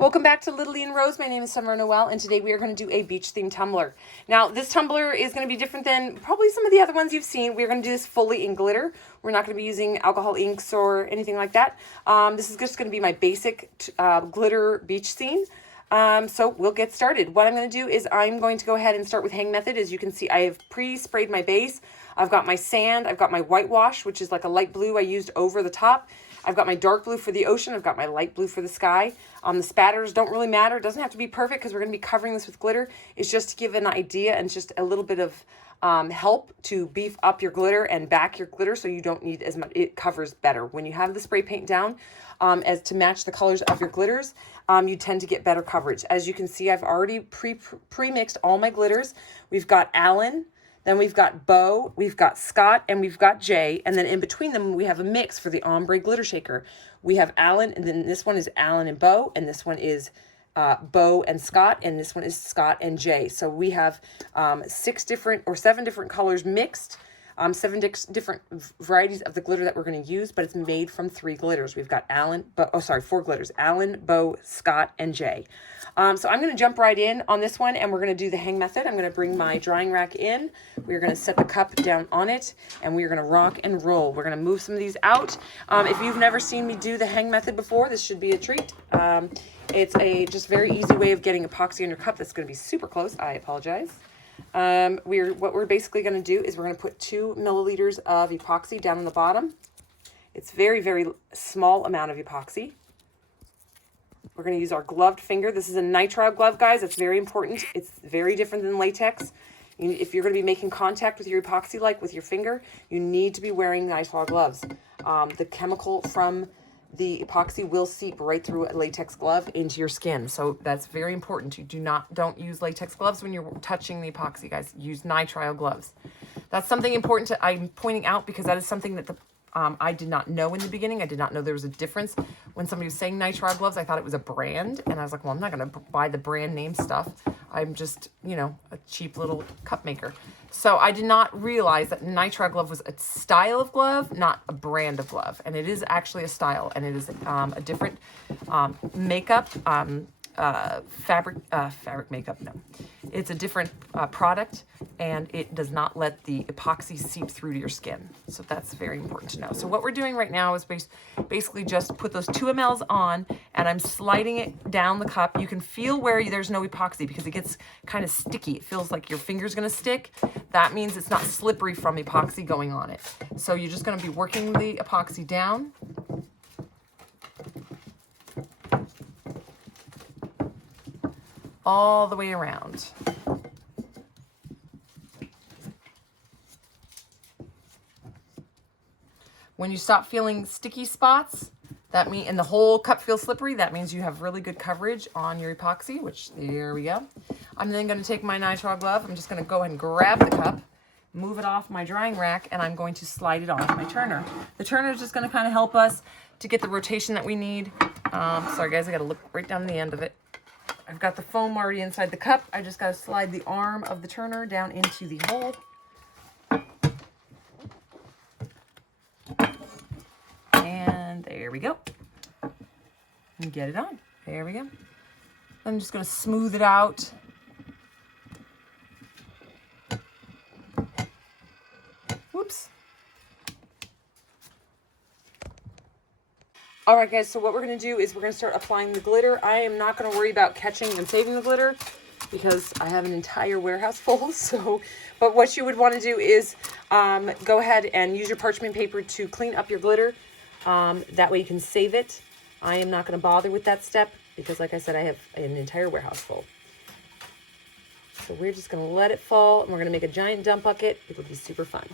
Welcome back to LittleLee and Rose. My name is Summer Noel, and today we are going to do a beach-themed tumbler. Now, this tumbler is going to be different than probably some of the other ones you've seen. We're going to do this fully in glitter. We're not going to be using alcohol inks or anything like that. This is just going to be my basic glitter beach scene. So we'll get started. What I'm going to do is I'm going to go ahead and start with hang method. As you can see, I have pre-sprayed my base. I've got my sand. I've got my whitewash, which is like a light blue I used over the top. I've got my dark blue for the ocean. I've got my light blue for the sky. The spatters don't really matter. It doesn't have to be perfect because we're going to be covering this with glitter. It's just to give an idea and just a little bit of help to beef up your glitter and back your glitter so you don't need as much. It covers better. When you have the spray paint down as to match the colors of your glitters, you tend to get better coverage. As you can see, I've already pre-mixed all my glitters. We've got Allen. Then we've got Bo, we've got Scott, and we've got Jay. And then in between them, we have a mix for the ombre glitter shaker. We have Allen, and then this one is Allen and Bo, and this one is Bo and Scott, and this one is Scott and Jay. So we have 7 different colors mixed, 7 different varieties of the glitter that we're going to use, but it's made from 3 glitters. We've got 4 glitters, Allen, Bo, Scott, and Jay. So I'm going to jump right in on this one, and we're going to do the hang method. I'm going to bring my drying rack in. We're going to set the cup down on it, and we're going to rock and roll. We're going to move some of these out. If you've never seen me do the hang method before, this should be a treat. It's a just very easy way of getting epoxy on your cup. That's going to be super close. I apologize. What we're basically going to do is we're going to put 2 milliliters of epoxy down on the bottom. It's very, very small amount of epoxy. We're going to use our gloved finger. This is a nitrile glove, guys. It's very important. It's very different than latex. If you're going to be making contact with your epoxy, like with your finger, you need to be wearing nitrile gloves. The chemical from the epoxy will seep right through a latex glove into your skin. So that's very important. You don't use latex gloves when you're touching the epoxy, guys. Use nitrile gloves. That's something important I'm pointing out because that is something that I did not know in the beginning. I did not know there was a difference. When somebody was saying nitrile gloves, I thought it was a brand. And I was like, well, I'm not going to buy the brand name stuff. I'm just, a cheap little cup maker. So I did not realize that nitrile glove was a style of glove, not a brand of glove. And it is actually a style. And it is a different makeup, fabric makeup. No, it's a different product, and it does not let the epoxy seep through to your skin. So that's very important to know. So what we're doing right now is basically just put those 2 mLs on, and I'm sliding it down the cup. You can feel where there's no epoxy because it gets kind of sticky. It feels like your finger's going to stick. That means it's not slippery from epoxy going on it. So you're just going to be working the epoxy down. All the way around. When you stop feeling sticky spots, and the whole cup feels slippery, that means you have really good coverage on your epoxy, which there we go. I'm then going to take my nitrile glove. I'm just going to go ahead and grab the cup, move it off my drying rack, and I'm going to slide it off my turner. The turner is just going to kind of help us to get the rotation that we need. Sorry guys, I got to look right down the end of it. I've got the foam already inside the cup. I just got to slide the arm of the turner down into the hole. And there we go. And get it on. There we go. I'm just going to smooth it out. Whoops. All right, guys, so what we're going to do is we're going to start applying the glitter. I am not going to worry about catching and saving the glitter because I have an entire warehouse full. But what you would want to do is go ahead and use your parchment paper to clean up your glitter. That way you can save it. I am not going to bother with that step because, like I said, I have an entire warehouse full. So we're just going to let it fall, and we're going to make a giant dump bucket. It'll be super fun.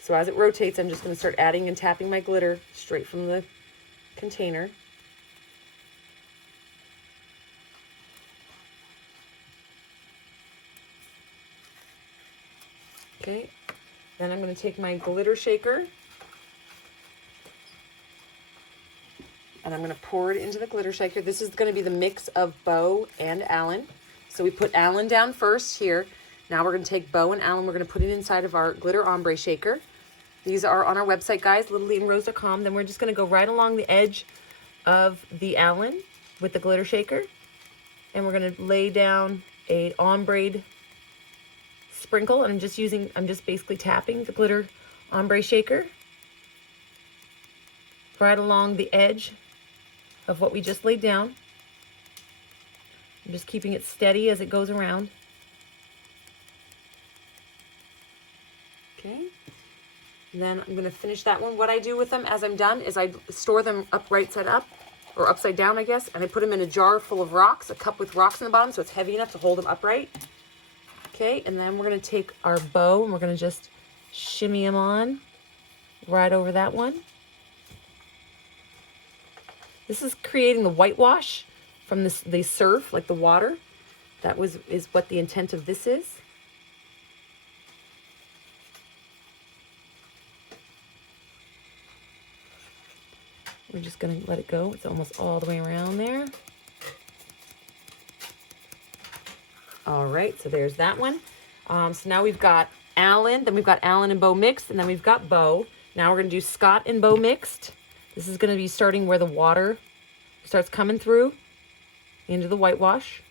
So as it rotates, I'm just going to start adding and tapping my glitter straight from the container. Okay, then I'm going to take my glitter shaker and I'm going to pour it into the glitter shaker. This is going to be the mix of Bo and Allen. So we put Allen down first here. Now we're going to take Bo and Allen. We're going to put it inside of our glitter ombre shaker. These are on our website, guys, LittleLeeandRose.com. Then we're just going to go right along the edge of the Allen with the glitter shaker. And we're gonna lay down a ombre sprinkle, and I'm just basically tapping the glitter ombre shaker right along the edge of what we just laid down. I'm just keeping it steady as it goes around. Okay. And then I'm gonna finish that one. What I do with them as I'm done is I store them up right side up, or upside down, I guess, and I put them in a jar full of rocks, a cup with rocks in the bottom, so it's heavy enough to hold them upright. Okay, and then we're gonna take our bow and we're gonna just shimmy them on right over that one. This is creating the whitewash from the surf, like the water. That is what the intent of this is. We're just gonna let it go. It's almost all the way around there. All right, so there's that one. So now we've got Allen, then we've got Allen and Bow mixed, and then we've got Bow. Now we're gonna do Scott and Bow mixed. This is gonna be starting where the water starts coming through into the whitewash.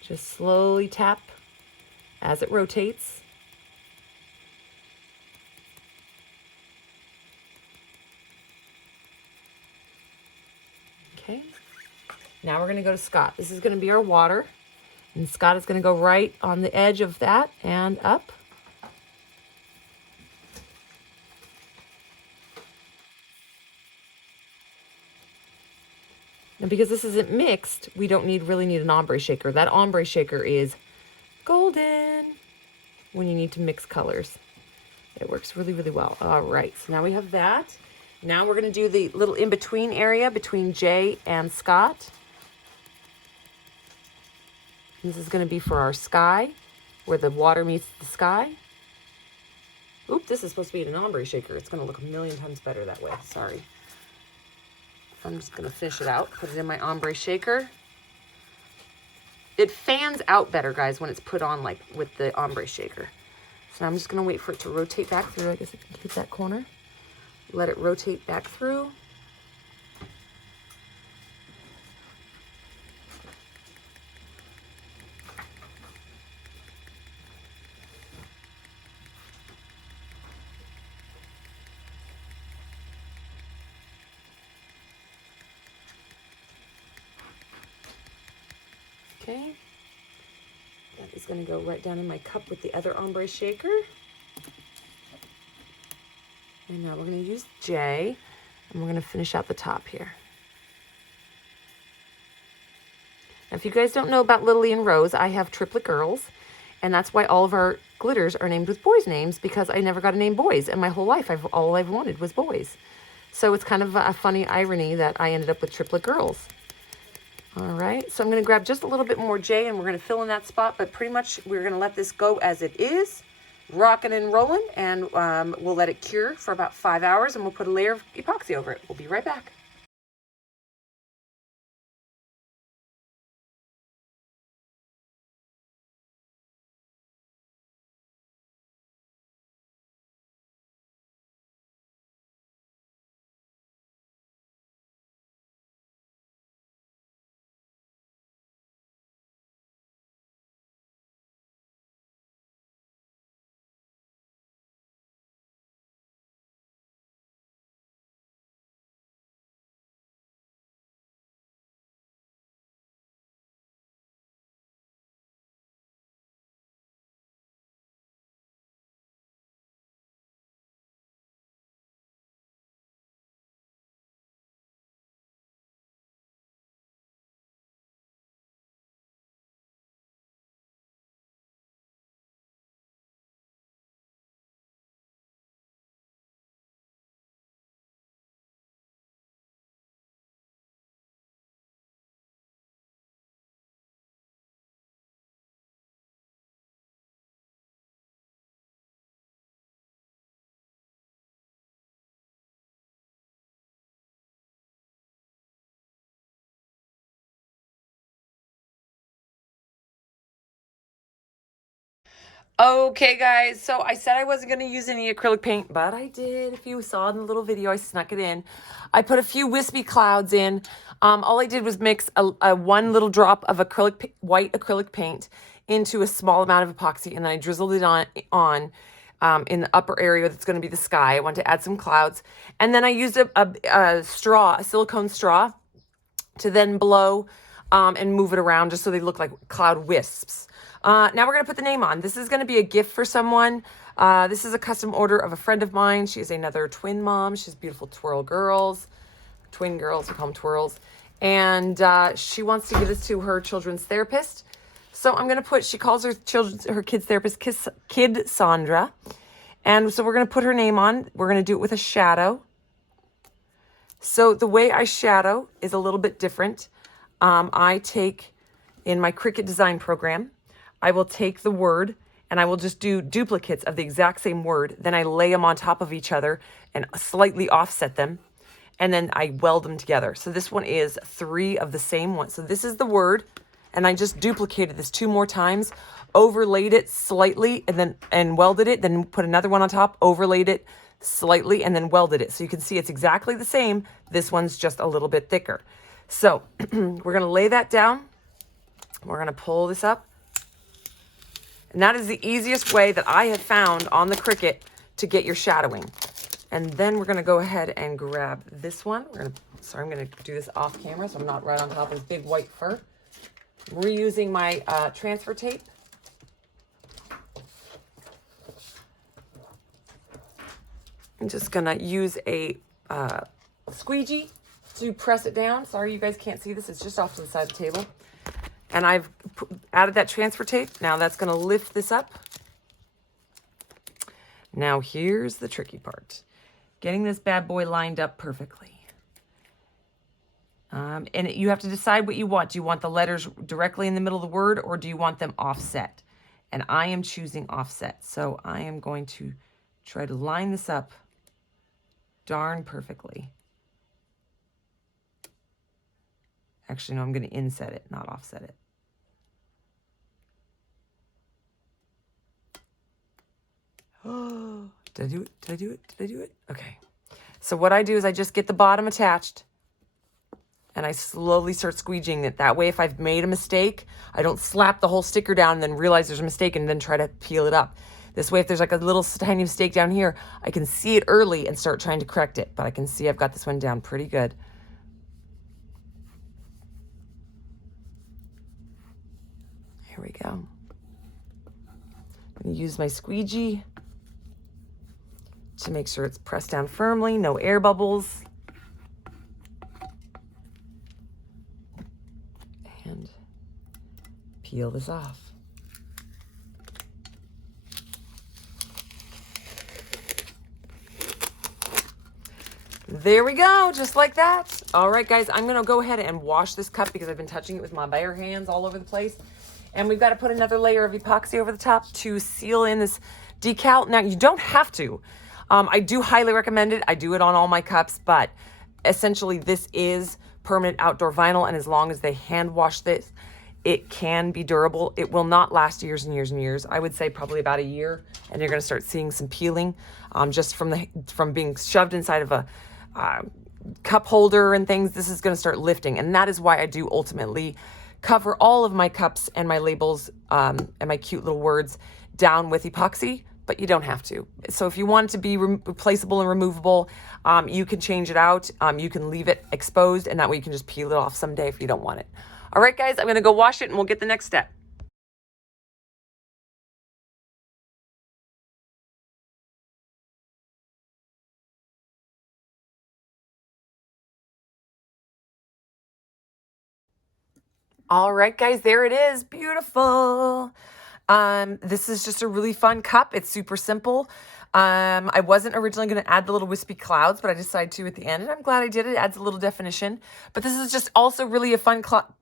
Just slowly tap as it rotates. Okay. Now we're going to go to Scott. This is going to be our water. And Scott is going to go right on the edge of that and up. And because this isn't mixed, we don't really need an ombre shaker. That ombre shaker is golden when you need to mix colors. It works really, really well. All right, so now we have that. Now we're gonna do the little in-between area between Jay and Scott. This is gonna be for our sky, where the water meets the sky. Oop, this is supposed to be an ombre shaker. It's gonna look a million times better that way, sorry. I'm just gonna fish it out, put it in my ombre shaker. It fans out better, guys, when it's put on like with the ombre shaker. So I'm just gonna wait for it to rotate back through. I guess I can keep that corner. Let it rotate back through. Okay, that is going to go right down in my cup with the other ombre shaker. And now we're going to use J, and we're going to finish out the top here. Now, if you guys don't know about LittleLee and Rose, I have triplet girls, and that's why all of our glitters are named with boys' names, because I never got to name boys, and my whole life all I've wanted was boys. So it's kind of a funny irony that I ended up with triplet girls. All right, so I'm going to grab just a little bit more J, and we're going to fill in that spot, but pretty much we're going to let this go as it is, rocking and rolling, and we'll let it cure for about 5 hours, and we'll put a layer of epoxy over it. We'll be right back. Okay, guys, so I said I wasn't going to use any acrylic paint, but I did. If you saw in the little video, I snuck it in. I put a few wispy clouds in. All I did was mix a one little drop of white acrylic paint into a small amount of epoxy, and then I drizzled it on in the upper area that's going to be the sky. I wanted to add some clouds. And then I used a straw, a silicone straw, to then blow and move it around just so they look like cloud wisps. Now we're going to put the name on. This is going to be a gift for someone. This is a custom order of a friend of mine. She is another twin mom. She has beautiful twirl girls. Twin girls, we call them twirls. And she wants to give this to her children's therapist. So I'm going to put, she calls her kids therapist Kid Sandra. And so we're going to put her name on. We're going to do it with a shadow. So the way I shadow is a little bit different. I take, in my Cricut design program, I will take the word and I will just do duplicates of the exact same word. Then I lay them on top of each other and slightly offset them. And then I weld them together. So this one is 3 of the same one. So this is the word. And I just duplicated this 2 more times, overlaid it slightly and welded it. Then put another one on top, overlaid it slightly, and then welded it. So you can see it's exactly the same. This one's just a little bit thicker. So we're going to lay that down. We're going to pull this up. And that is the easiest way that I have found on the Cricut to get your shadowing. And then we're going to go ahead and grab this one. I'm going to do this off camera so I'm not right on top of this big white fur. I'm reusing my transfer tape. I'm just going to use a squeegee to press it down. Sorry, you guys can't see this. It's just off to the side of the table. And I've added that transfer tape. Now that's going to lift this up. Now here's the tricky part. Getting this bad boy lined up perfectly. And you have to decide what you want. Do you want the letters directly in the middle of the word, or do you want them offset? And I am choosing offset. So I am going to try to line this up darn perfectly. Actually, no, I'm going to inset it, not offset it. Oh, did I do it? Did I do it? Did I do it? Okay. So what I do is I just get the bottom attached and I slowly start squeegeeing it. That way, if I've made a mistake, I don't slap the whole sticker down and then realize there's a mistake and then try to peel it up. This way, if there's like a little tiny mistake down here, I can see it early and start trying to correct it. But I can see I've got this one down pretty good. Here we go. I'm going to use my squeegee to make sure it's pressed down firmly, no air bubbles. And peel this off. There we go, just like that. All right, guys, I'm going to go ahead and wash this cup because I've been touching it with my bare hands all over the place. And we've got to put another layer of epoxy over the top to seal in this decal. Now, you don't have to. I do highly recommend it. I do it on all my cups, but essentially this is permanent outdoor vinyl, and as long as they hand wash this, it can be durable. It will not last years and years and years. I would say probably about a year, and you're going to start seeing some peeling just from being shoved inside of a cup holder and things. This is going to start lifting, and that is why I do ultimately cover all of my cups and my labels and my cute little words down with epoxy, but you don't have to. So if you want it to be replaceable and removable, you can change it out. You can leave it exposed, and that way you can just peel it off someday if you don't want it. All right, guys, I'm going to go wash it, and we'll get the next step. All right, guys, there it is. Beautiful. This is just a really fun cup. It's super simple. I wasn't originally going to add the little wispy clouds, but I decided to at the end, and I'm glad I did. It adds a little definition. But this is just also really a fun cup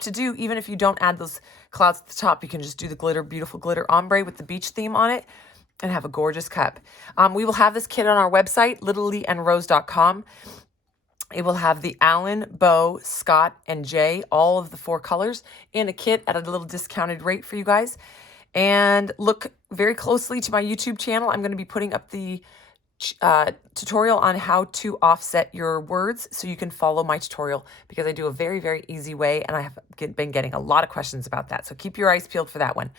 to do, even if you don't add those clouds at the top. You can just do the glitter, beautiful glitter ombre with the beach theme on it and have a gorgeous cup. We will have this kit on our website, LittleLeeandRose.com. It will have the Allen, Bo, Scott, and Jay, all of the 4 colors in a kit at a little discounted rate for you guys. And look very closely to my YouTube channel, I'm going to be putting up the tutorial on how to offset your words so you can follow my tutorial, because I do a very, very easy way, and I have been getting a lot of questions about that. So keep your eyes peeled for that one.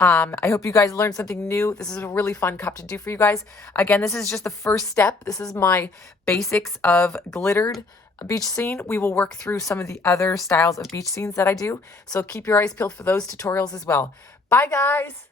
I hope you guys learned something new. This is a really fun cup to do for you guys. Again, this is just the first step. This is my basics of glittered beach scene. We will work through some of the other styles of beach scenes that I do. So keep your eyes peeled for those tutorials as well. Bye, guys.